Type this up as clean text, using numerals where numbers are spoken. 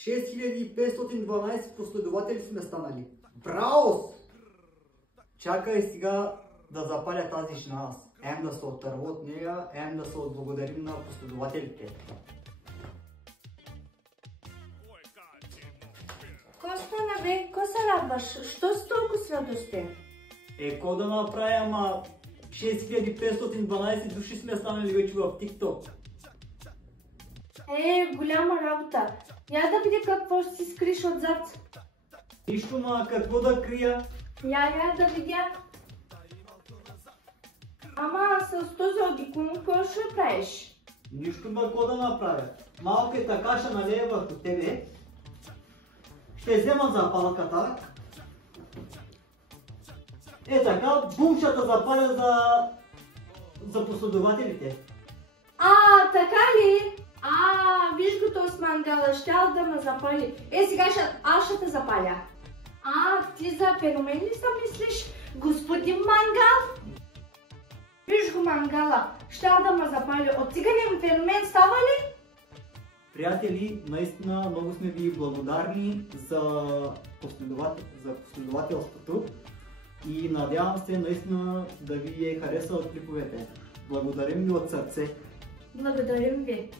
6512 последователи сме станали. Браво! Чакай сега да запаля тази жена аз. Ем да се отърва от нея, ем да се отблагодарим на последователите. Ко стана бе? Ко се радваш? Що си толкова святосте? Ко да направя, ама 6512 души сме станали вече в TikTok. Голяма работа. Я да видя какво ще си скриш отзад. Нищо, ма какво да крия? Я да видя. Ама с този обикон, какво ще правиш? Нищо, ма какво да направя? Малката каша налея върху тебе. Ще взема запалката. Така, бумшата запаля за последователите. Така ли? Виж го този с мангала, щял да ме запали. Сега аз ще те запаля. Ти за феномен ли се мислиш, господин мангал? Виж го мангала, щял да ме запали. От циганен феномен става ли? Приятели, наистина много сме ви благодарни за последователството и надявам се наистина да ви е харесал клиповете. Благодарим ви от сърце. Благодарим ви.